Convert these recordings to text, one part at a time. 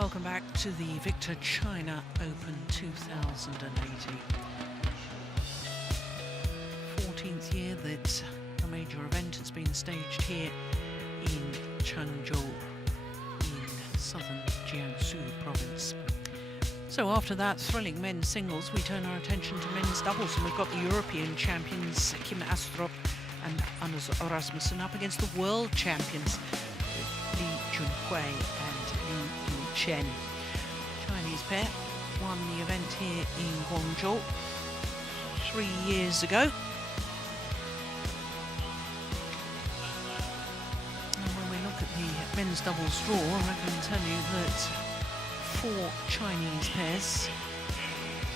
welcome back to the Victor China Open 2018. 14th year that a major event has been staged here in Changzhou in southern Jiangsu province. So after that thrilling men's singles, we turn our attention to men's doubles, and we've got the European champions Kim ASTRUP and Anders Rasmussen up against the world champions Li Junhui and Liu Chen. Chinese pair won the event here in Guangzhou 3 years ago. And when we look at the men's doubles draw, I can tell you that 4 Chinese pairs,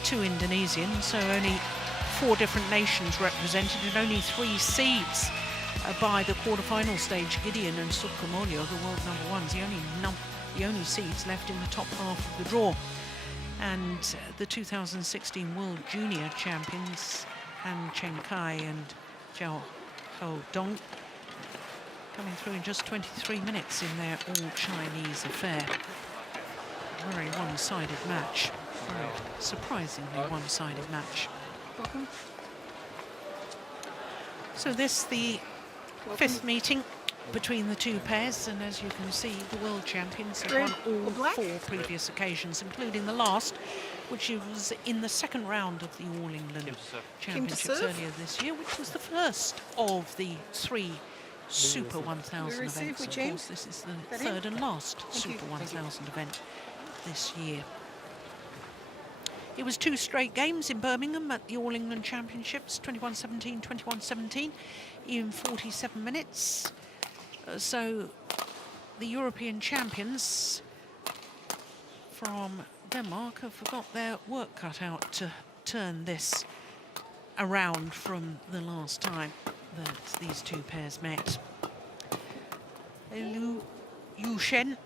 2 Indonesian, so only 4 different nations represented, and only 3 seeds by the quarter-final stage. Gideon and Sukamuljo, the world number ones, the only seeds left in the top half of the draw. And the 2016 World Junior Champions, Han Chengkai and Zhao Hodong, coming through in just 23 minutes in their all-Chinese affair. Very one-sided match, very surprisingly one-sided match. So this, the 5th meeting between the 2 pairs, and as you can see, the world champions have won all 4 previous occasions, including the last, which was in the 2nd round of the All England Championships earlier this year, which was the first of the 3 Super 1000 events. Of course, this is the 3rd and last Super 1000 event this year. It was 2 straight games in Birmingham at the All England Championships, 21-17, 21-17, in 47 minutes. So the European champions from Denmark have got their work cut out to turn this around from the last time that these 2 pairs met. Liu Chen,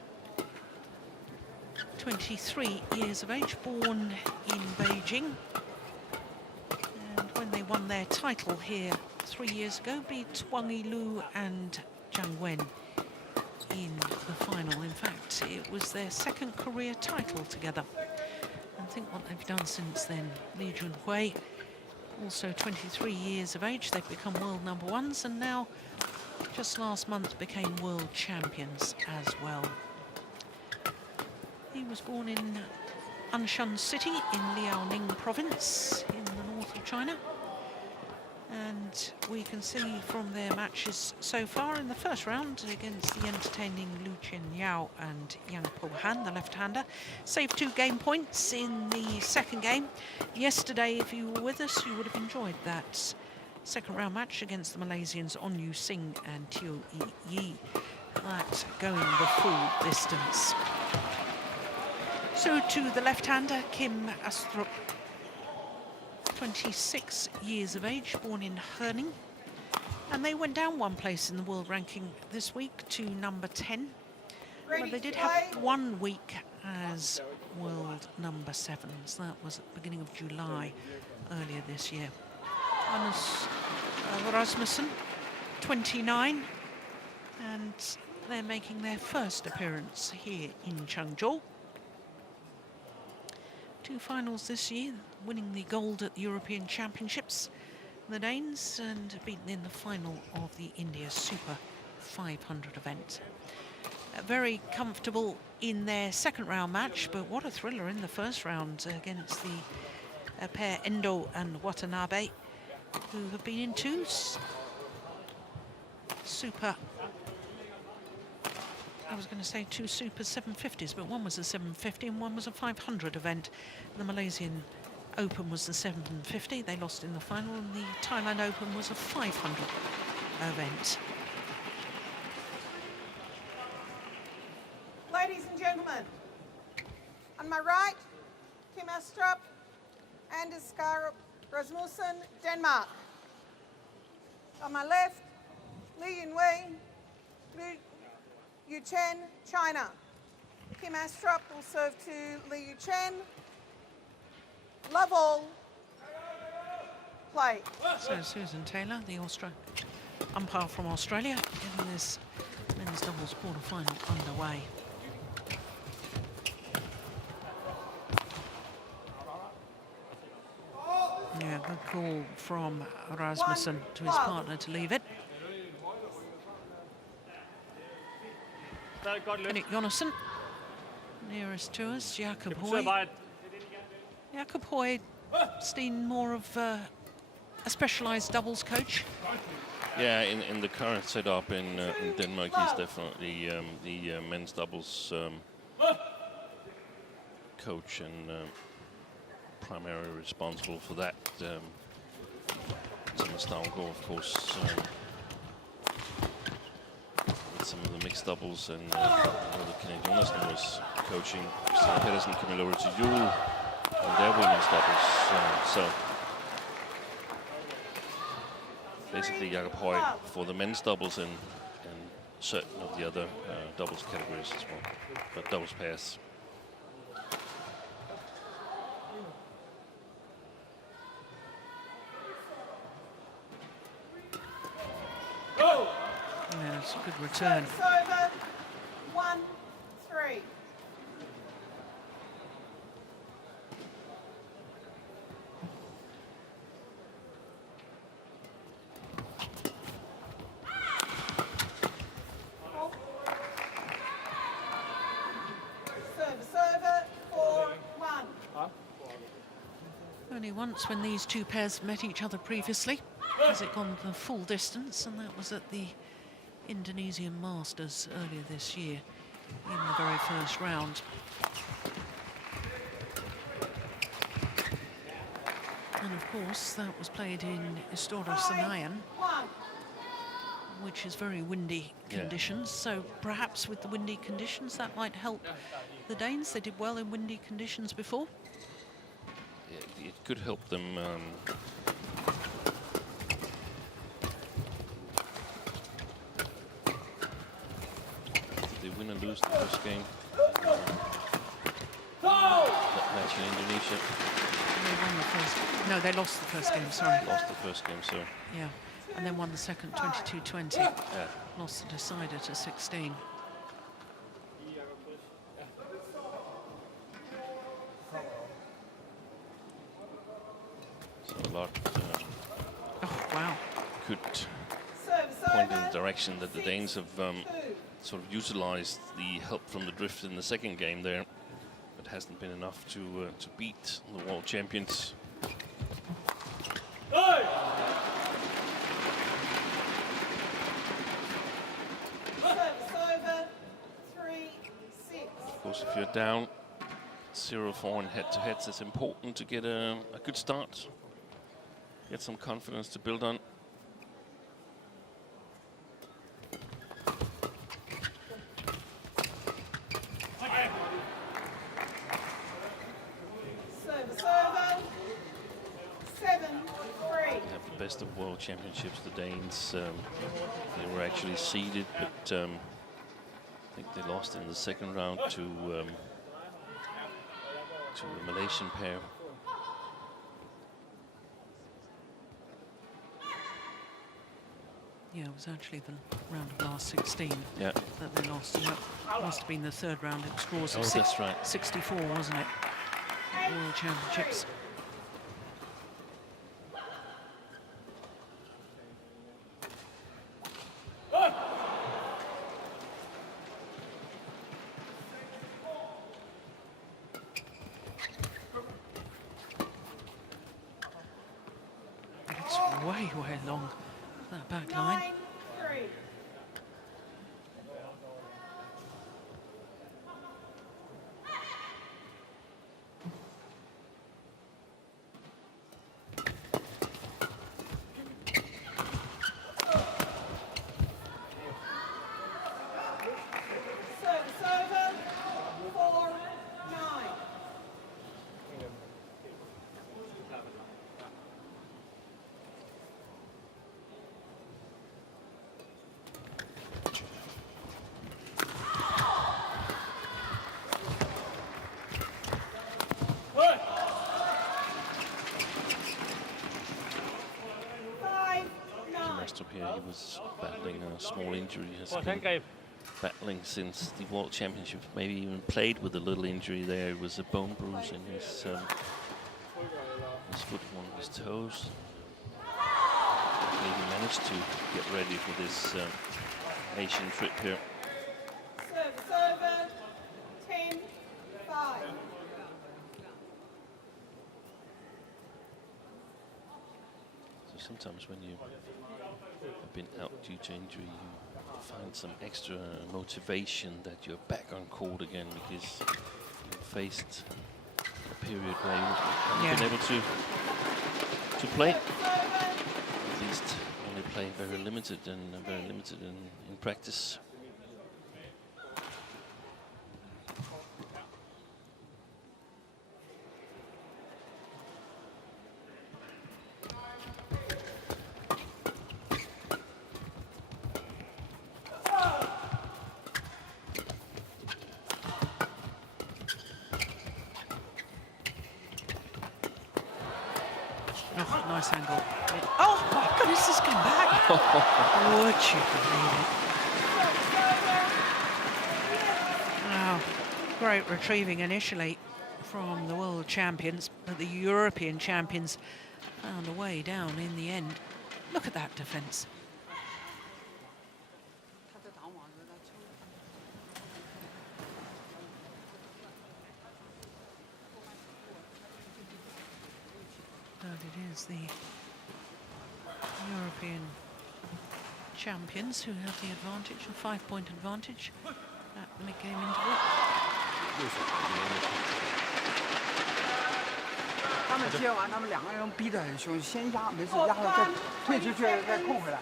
23 years of age, born in Beijing, and when they won their title here 3 years ago, beat Wang Yilu and Zhang Wen in the final. In fact, it was their 2nd career title together. And think what they've done since then. Li Junhui, also 23 years of age, they've become world number ones, and now just last month became world champions as well. He was born in Anshan City in Liaoning province in the north of China. And we can see from their matches so far in the first round against the entertaining Lu Chen-Yao and Yang Po-Han, the left-hander, saved 2 game points in the 2nd game. Yesterday, if you were with us, you would have enjoyed that 2nd round match against the Malaysians On Yu Sing and Teo Yi, that going the full distance. So to the left-hander, Kim ASTRUP, 26 years of age, born in Herning, and they went down 1 place in the world ranking this week to number 10. But they did have 1 week as world number 7, so that was at the beginning of July earlier this year. Anders Rasmussen, 29, and they're making their first appearance here in Changzhou. 2 finals this year, winning the gold at the European Championships, the Danes, and beaten in the final of the India Super 500 event. Very comfortable in their 2nd round match, but what a thriller in the 1st round against the pair Endo and Watanabe, who have been in 2 Super, I was going to say 2 Super 750s, but one was a 750 and one was a 500 event. The Malaysian Open was the 750, they lost in the final, and the Thailand Open was a 500 event. Ladies and gentlemen, on my right, Kim ASTRUP, Anders Rasmussen, Denmark. On my left, Li Junhui, Liu Chen, China. Kim ASTRUP will serve to Liu Chen. Love all. Play. So Susan Taylor, the umpire from Australia, getting this men's doubles quarter-final underway. Good call from Rasmussen to his partner to leave it. Henrik Jonassen, nearest to us, Jakob Hoy. Jakob Hoy, seen more of a specialised doubles coach. Yeah, in the current setup in Denmark, he's definitely the men's doubles coach and primarily responsible for that. Thomas Stavngård, of course, with some of the mixed doubles, and Henrik Jonassen was coaching Christina Pedersen, Camilla Rytter-Juhl, and their women's doubles. So basically Jakob Hoy for the men's doubles and certain of the other doubles categories as well, but doubles pairs. Yeah, it's a good return. Over, 1-3. Service over, 4-1. Only once when these two pairs met each other previously has it gone the full distance, and that was at the Indonesian Masters earlier this year in the very first round. And of course that was played in Istora Senayan, which is very windy conditions, so perhaps with the windy conditions that might help the Danes. They did well in windy conditions before. It could help them. Did they win and lose the first game? That match in Indonesia. They won the first. No, they lost the first game. Sorry. Lost the first game, so. Yeah, and then won the second 22-20. Yeah. Lost the decider to 16. So a lot Oh wow! could point in the direction that the Danes have sort of utilized the help from the drift in the second game there, but hasn't been enough to beat the world champions. Of course, if you're down 0-4 in head-to-heads, it's important to get a good start, get some confidence to build on. Best of World Championships, the Danes, they were actually seeded, but I think they lost in the second round to a Malaysian pair. Yeah, it was actually the round of last 16 that they lost. And that must have been the third round. It scores of that's right. 64, wasn't it? At World Championships. Way long, that back line. 9-3. Service over, 4-9. Here he was battling a small injury. Has been battling since the World Championship. Maybe even played with a little injury there. It was a bone bruise in his his foot, one of his toes. He managed to get ready for this Asian trip here. Service over. 10-5. So sometimes when you have been out due to injury, you find some extra motivation that you're back on court again, because you faced a period where you haven't been able to play. At least only play very limited in practice. Oh, nice angle. Oh my goodness, he's come back. Would you believe it? Oh, great retrieving initially from the world champions, but the European champions found a way down in the end. Look at that defense. But it is the European champions who have the advantage, a 5-point advantage at the mid-game interval. 他们接完，他们两个人逼得很凶，先压，没事压了再退出去，再控回来。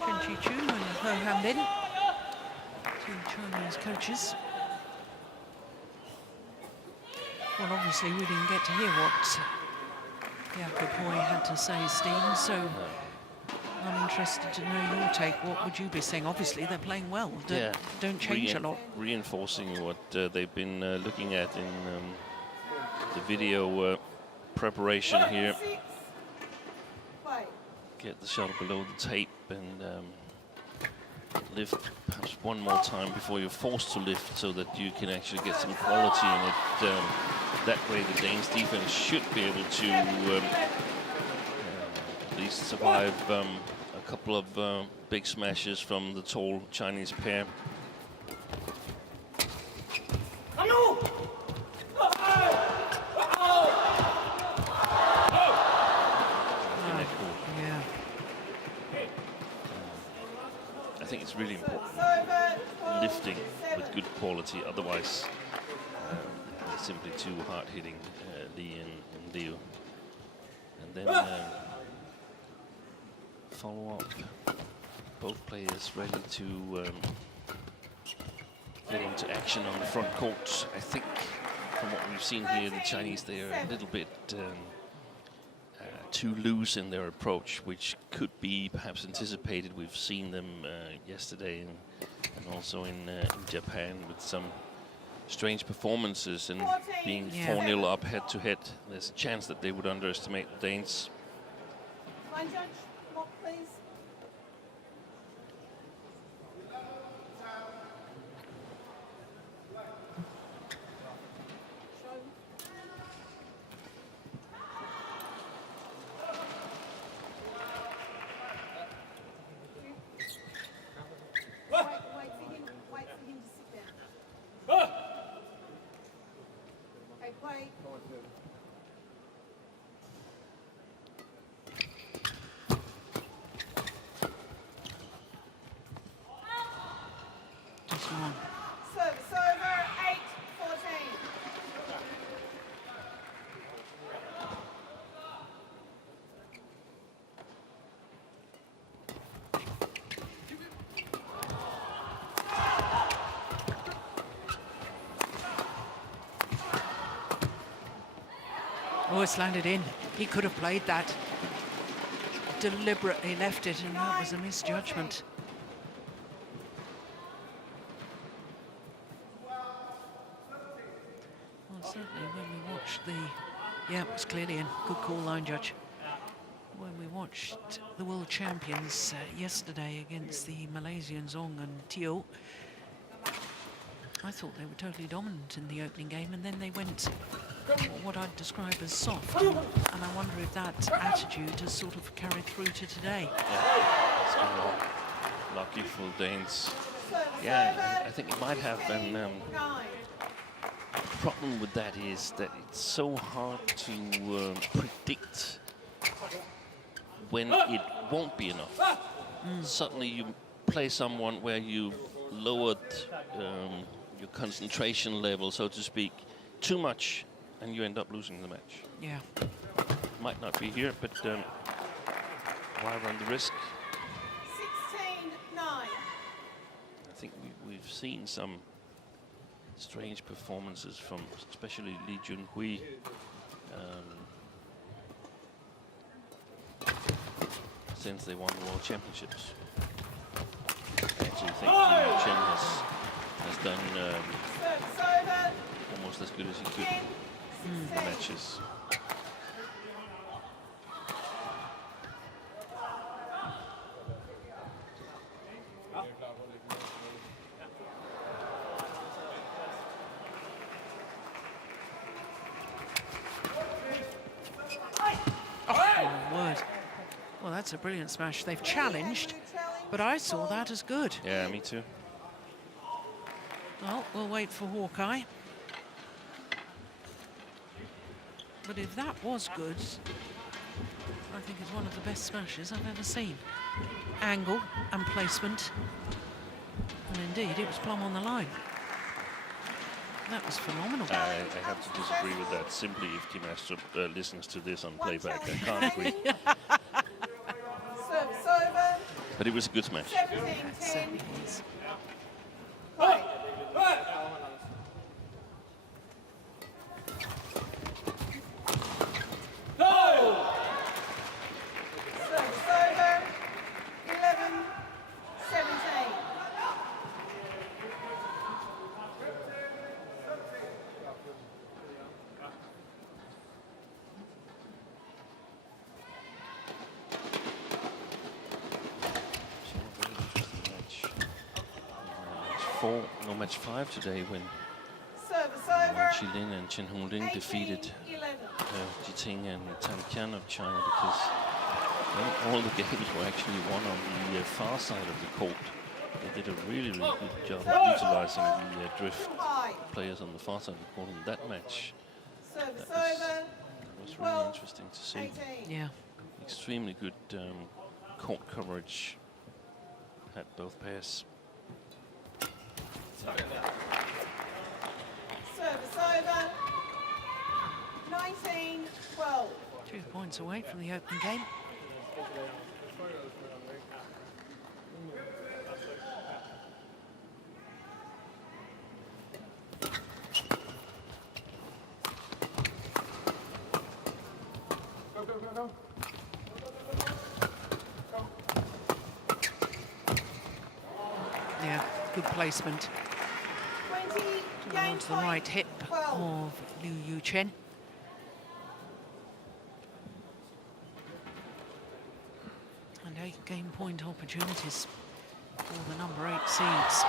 Chen Chi-chu and He Han-bin, two Chinese coaches. Well, obviously we didn't get to hear what Jakob Hoy had to say, Steen, so I'm interested to know your take. What would you be saying? Obviously they're playing well, don't change a lot. Reinforcing what they've been looking at in the video preparation here. Get the shuttle below the tape and lift perhaps one more time before you're forced to lift, so that you can actually get some quality in it. That way the Danes defense should be able to at least survive a couple of big smashes from the tall Chinese pair. I think it's really important lifting with good quality, otherwise they're simply too hard hitting, Li and Liu. And then follow up, both players ready to get into action on the front court. I think from what we've seen here, the Chinese, they are a little bit too loose in their approach, which could be perhaps anticipated. We've seen them yesterday and also in Japan with some strange performances and being 4-0 up head-to-head. There's a chance that they would underestimate the Danes. Line judge, lock, please. Wait for him to sit down. Okay, play. Just one. Service over, 8-14. Oh, it's landed in. He could have played that. Deliberately left it, and that was a misjudgment. Well, certainly when we watched the... Yeah, it was clearly in. Good call, line judge. When we watched the world champions yesterday against the Malaysians Ong and Teo, I thought they were totally dominant in the opening game, and then they went what I'd describe as soft. And I wonder if that attitude has sort of carried through to today. Yeah, it's been lucky for Danes. Yeah, I think it might have been. The problem with that is that it's so hard to predict when it won't be enough. Suddenly you play someone where you've lowered your concentration level, so to speak, too much, and you end up losing the match. Yeah. Might not be here, but why run the risk? 16-9. I think we've seen some strange performances from especially Lee Junhui. Since they won the World Championships. I actually think Liu Chen has done almost as good as he could in the matches. Well, that's a brilliant smash. They've challenged, but I saw that as good. Yeah, me too. Well, we'll wait for Hawkeye. But if that was good, I think it's one of the best smashes I've ever seen. Angle and placement. And indeed, it was plumb on the line. That was phenomenal. I have to disagree with that. Simply, if Kim Astrup listens to this on playback, I can't agree. Service over. But it was a good smash. 17-10. Service over. 11-17. No, match 5 today when Service over. Qi Lin and Chen Hongling defeated 18-11. Jiting and Tan Qian of China, because all the games were actually won on the far side of the court. They did a really, really good job of utilizing the drift players on the far side of the court in that match. Service That over. was really interesting to see. 18. Yeah. Extremely good court coverage at both pairs. Service over. 19-12. 2 points away from the opening game. Yeah, good placement. 20. Onto the right hip of Liu Chen. And 8 game point opportunities for the number 8 seeds.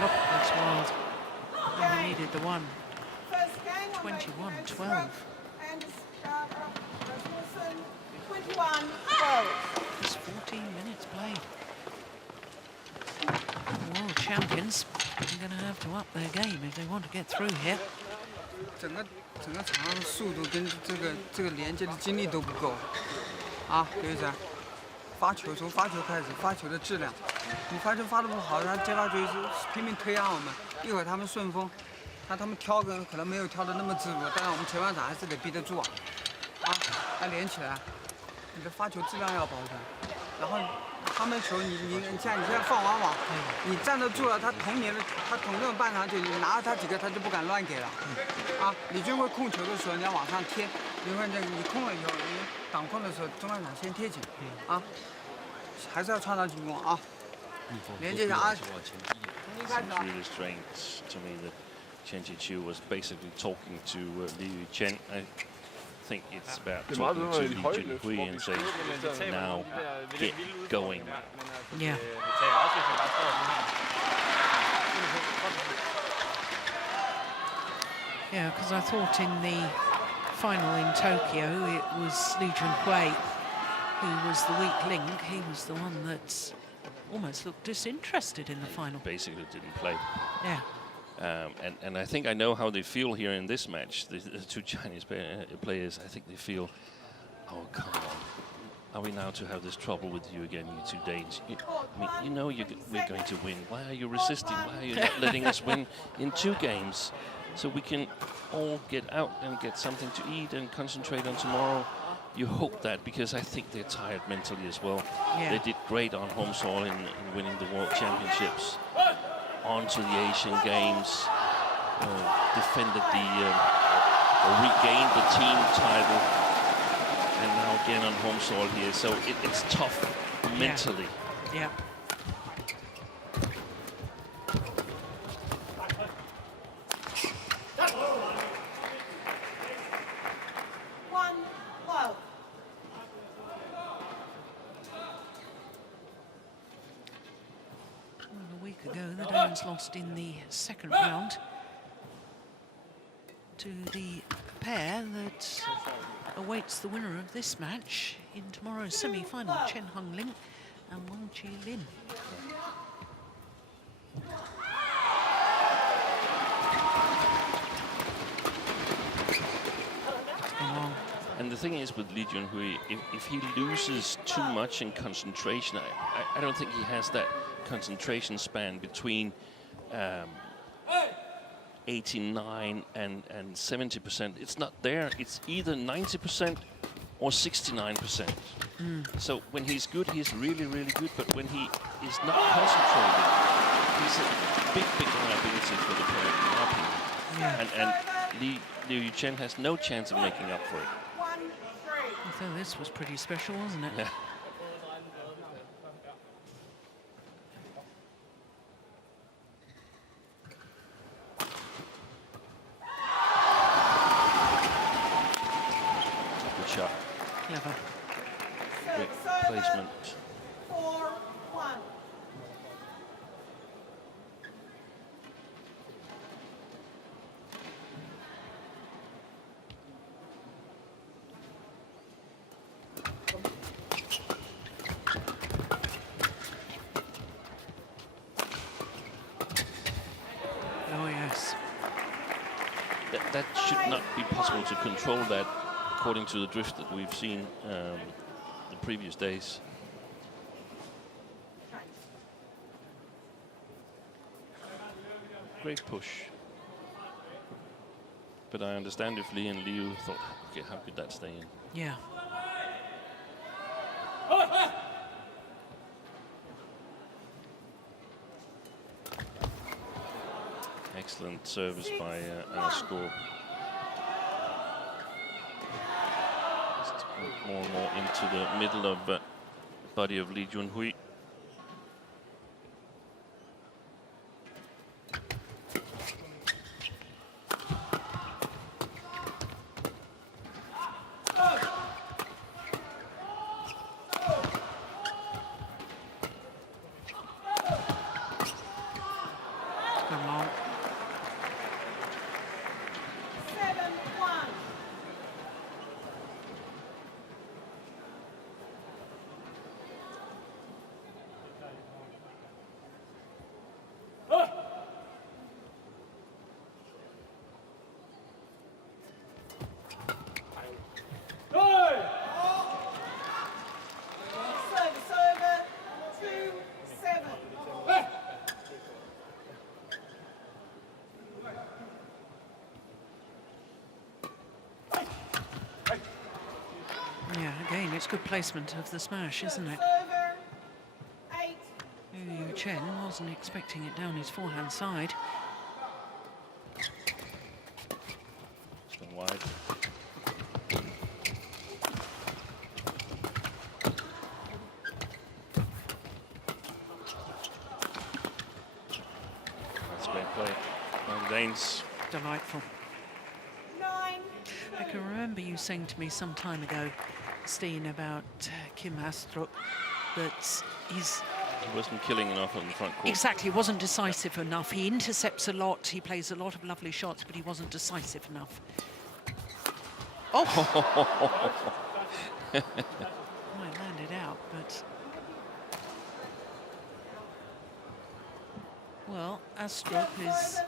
Oh, that's wild. They needed the one. First game. 21-12. And RASMUSSEN. 21-12. Just 14 minutes played. The world champions are going to have to up their game if they want to get through here. 整个场上的速度跟这个连接的精力都不够啊！刘雨辰，发球从发球开始，发球的质量，你发球发的不好，他接发球拼命推压我们，一会儿他们顺风，他们挑可能没有挑的那么自如，但是我们前半场还是得逼得住啊！要连起来，你的发球质量要保证，然后他们球你像你现在放完网，你站得住了，他捅这种半场球，你拿了他几个他就不敢乱给了。啊，李俊辉控球的时候你要往上贴，因为你控了以后，你挡控的时候中半场先贴紧，啊，还是要创造进攻啊，连接一下啊。It's really strange to me that Chen Qichu was basically talking to Liu Chen. think it's about talking to Li Junhui and saying, now get going. Yeah. Yeah, because I thought in the final in Tokyo it was Li Junhui who was the weak link. He was the one that almost looked disinterested in the final. Basically didn't play. Yeah. And I think I know how they feel here in this match. The two Chinese players, I think they feel, oh, come on. Are we now to have this trouble with you again, you two Danes? I mean, you know we're going to win. Why are you resisting? Why are you not letting us win in 2 games? So we can all get out and get something to eat and concentrate on tomorrow. You hope that, because I think they're tired mentally as well. Yeah. They did great on home soil in winning the World Championships. On to the Asian Games, defended or regained the team title, and now again on home soil here. So it's tough mentally. Yeah. Lost in the second round to the pair that awaits the winner of this match in tomorrow's semi-final, Chen Hongling and Wang Qilin. And the thing is with Li Junhui, if he loses too much in concentration, I don't think he has that concentration span between 89 and 70%. It's not there. It's either 90% or 69%. So when he's good, he's really, really good. But when he is not concentrated, he's a big liability for the player, in my opinion. Yeah. And Liu Chen has no chance of making up for it. I thought this was pretty special, wasn't it? Yeah. Shot. Clever. Quick placement. 4-1. Oh yes. That should not be possible to control that, according to the drift that we've seen the previous days. Great push. But I understand if Li and Liu thought, okay, how could that stay in? Yeah. Excellent service by ASTRUP. More and more into the middle of body of Li Junhui. Come on. 7-1. Service over, 2-7. Yeah, again, it's good placement of the smash, isn't it? Over, 8. Liu Chen wasn't expecting it down his forehand side. It's gone wide. That's great play. And Danes. Delightful. 9. I can remember you saying to me some time ago, Steen, about Kim Astrup, that He wasn't killing enough on the front court. exactly, wasn't decisive enough. He intercepts a lot, he plays a lot of lovely shots, but he wasn't decisive enough. Oh! Might land it out, but... Well, Astrup is...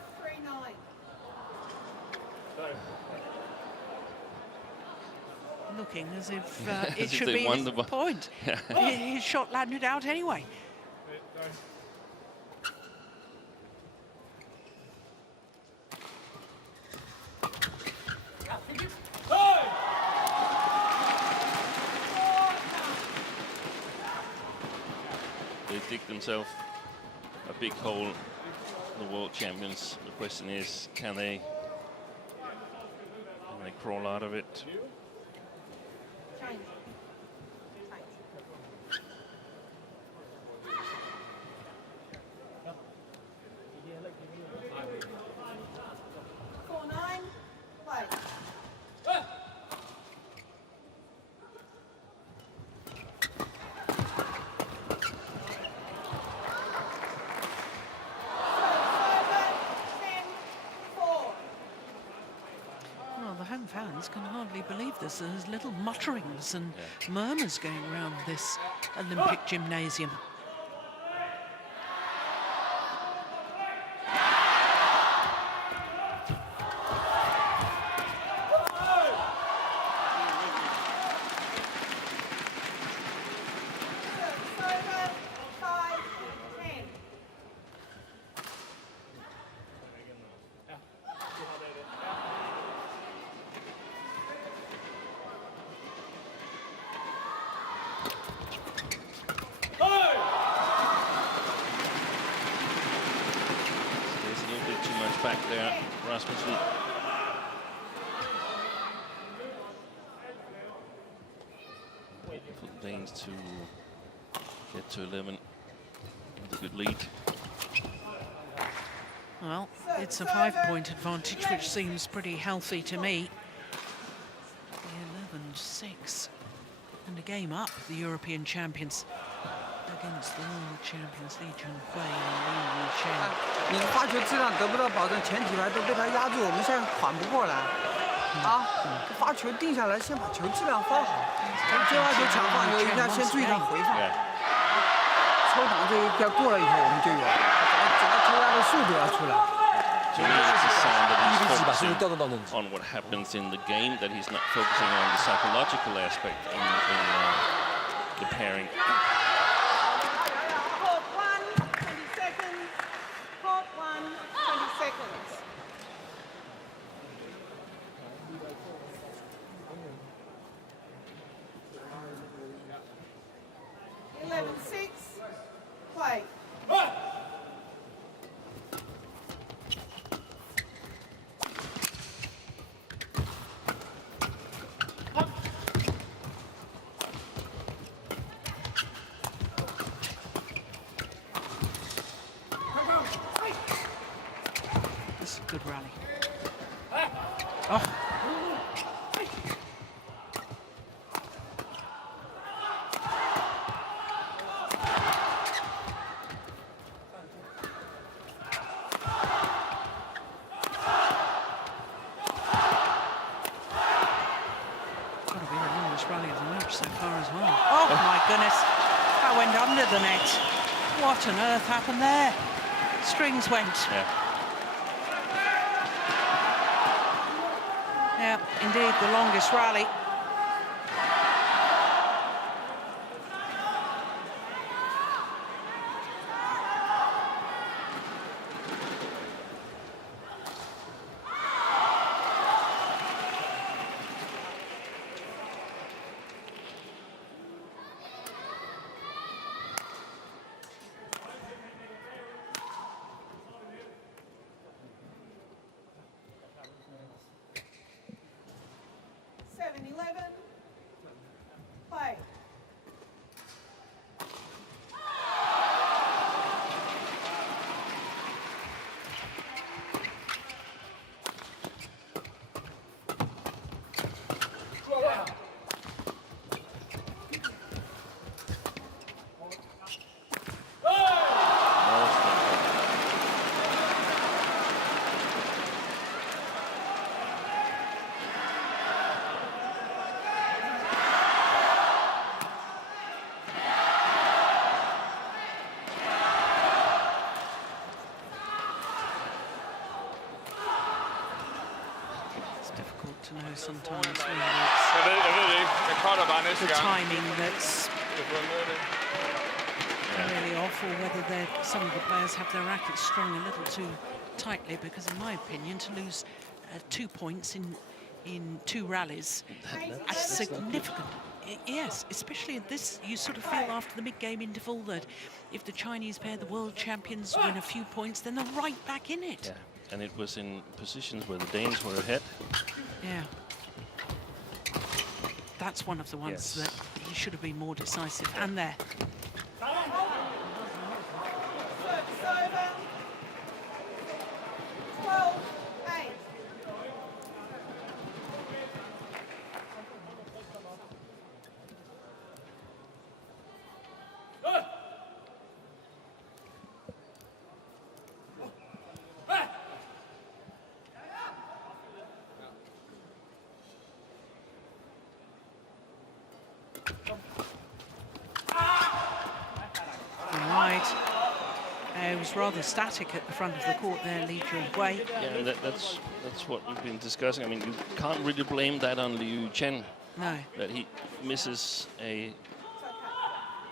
looking as if it should be his point. His shot landed out anyway. They dig themselves a big hole, the world champions. The question is, can they crawl out of it? Fans can hardly believe this. There's little mutterings and murmurs going around this Olympic gymnasium. Back there, Rasmussen. For the Danes to get to 11 with a good lead. Well, it's a 5-point advantage, which seems pretty healthy to me. 11-6. And a game up, the European champions against the world champions Li Junhui and Liu Chen. 你的发球质量得不到保证，前几排都被他压住，我们现在缓不过来。啊，发球定下来，先把球质量发好。接发球抢放以后，一定要先注意他回放。抽挡这一边过了以后，我们就有整个抽压的速度要出来。 To me, it's a sign that he's focusing on what happens in the game, that he's not focusing on the psychological aspect in the pairing. Court 1, 20 seconds. Court 1, 20 seconds. Play. This is a good rally. Oh. Rally of the match so far as well. Oh my goodness, that went under the net. What on earth happened there? Strings went. Yeah, indeed, the longest rally. to know sometimes whether it's the timing that's really off, or whether some of the players have their rackets strung a little too tightly, because in my opinion, to lose 2 points in 2 rallies is significant. Yes, especially at this, you sort of feel after the mid-game interval that if the Chinese pair, the world champions, win a few points, then they're right back in it. Yeah, and it was in positions where the Danes were ahead. Yeah. That's one of the ones that he should have been more decisive. And there. It was rather static at the front of the court there, Li Junhui. Yeah, that's what we've been discussing. I mean, you can't really blame that on Liu Chen. No. That he misses a...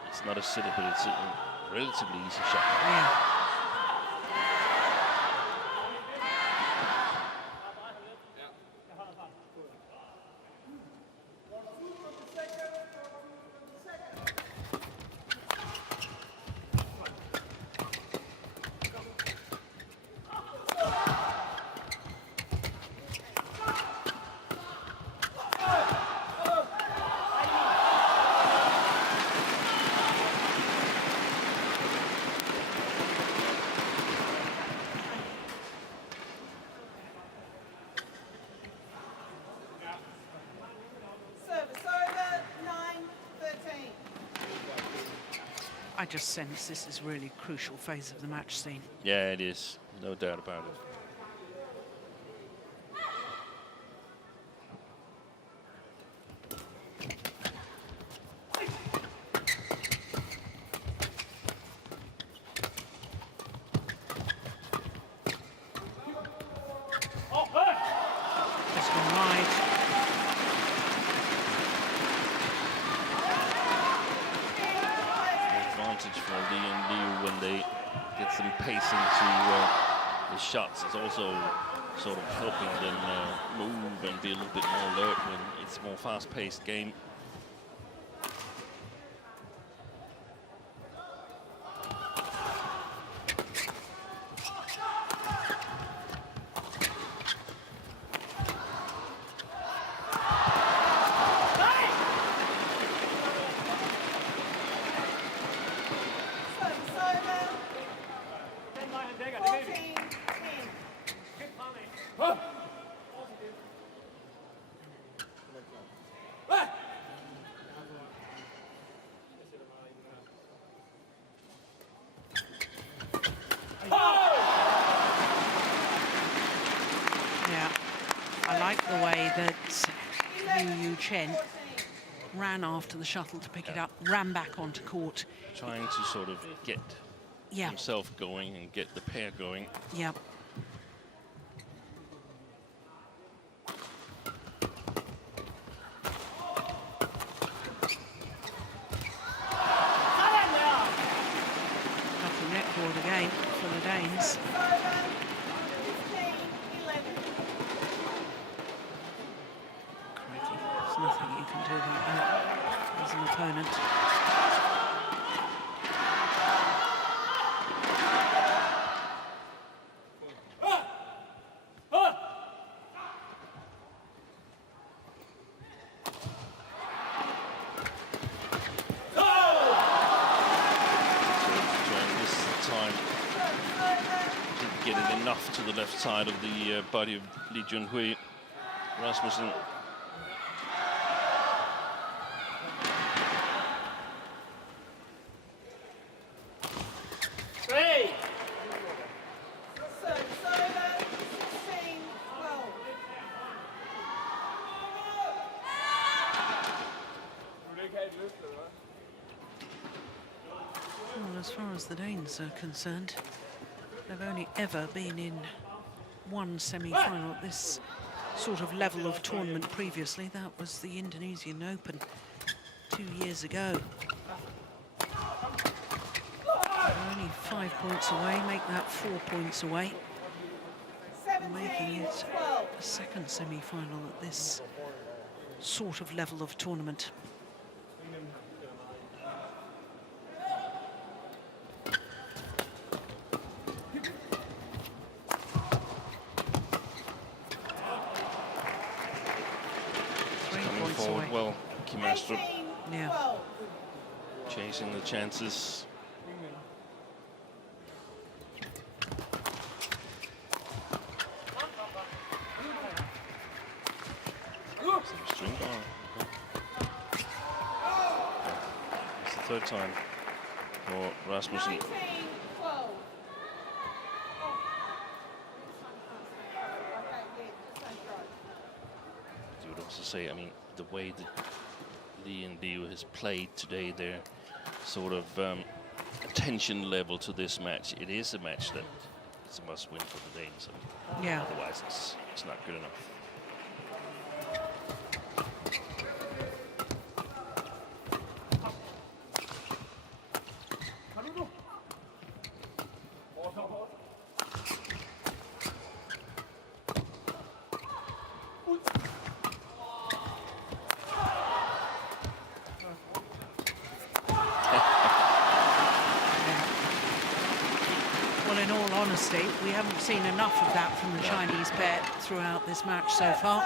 It's not a sitter, but it's a relatively easy shot. Yeah. I just sense this is really a crucial phase of the match scene. Yeah, it is. No doubt about it. Shots is also sort of helping them move and be a little bit more alert when it's a more fast-paced game. Chen ran after the shuttle to pick it up, ran back onto court. Trying to sort of get himself going and get the pair going. Yeah. Lucky netboard again for the Danes. Nothing you can do about that as an opponent. This time didn't get it enough to the left side of the body of Li Junhui. Rasmussen. Well, as far as the Danes are concerned, they've only ever been in one semi-final at this sort of level of tournament previously. That was the Indonesian Open 2 years ago. They're only 5 points away, make that 4 points away, making it a second semi-final at this sort of level of tournament. Coming forward well, ASTRUP. Yeah. Chasing the chances. String ball. It's the third time for Rasmussen. You would also say, I mean, the way that Lee and Liu has played today, their sort of attention level to this match, it is a match that is a must-win for the Danes. Yeah. Otherwise, it's not good enough. Well, in all honesty, we haven't seen enough of that from the Chinese pair throughout this match so far.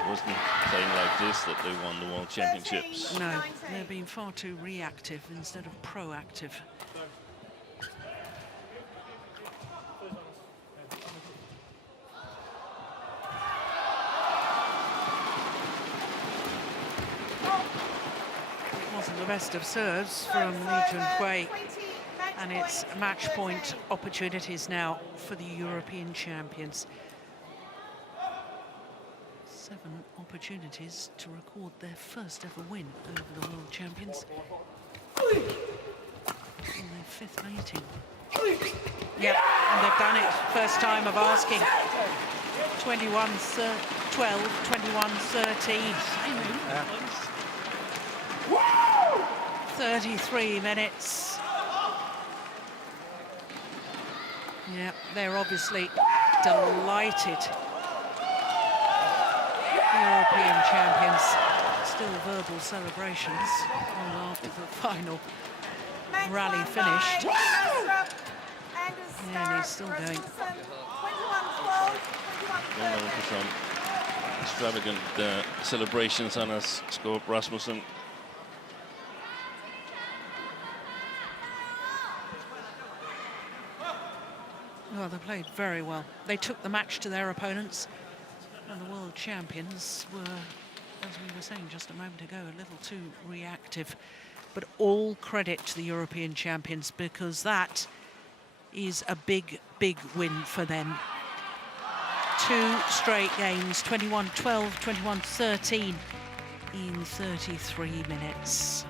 It wasn't playing like this that they won the World Championships. No, they're being far too reactive instead of proactive. Wasn't the best of serves from Lee Junhui, and it's match point opportunities now for the European champions. 7 opportunities to record their first ever win over the world champions. In their 5th meeting. Yep, and they've done it. First time of asking. 21-12, 21-13. 33 minutes. Yeah, they're obviously delighted. European champions. Still verbal celebrations all after the final rally finished. Yeah, and he's still going. Well known for some extravagant celebrations on us, Skåp Rasmussen. Well, they played very well. They took the match to their opponents, and the world champions were, as we were saying just a moment ago, a little too reactive. But all credit to the European champions, because that is a big, big win for them. 2 straight games, 21-12, 21-13 in 33 minutes.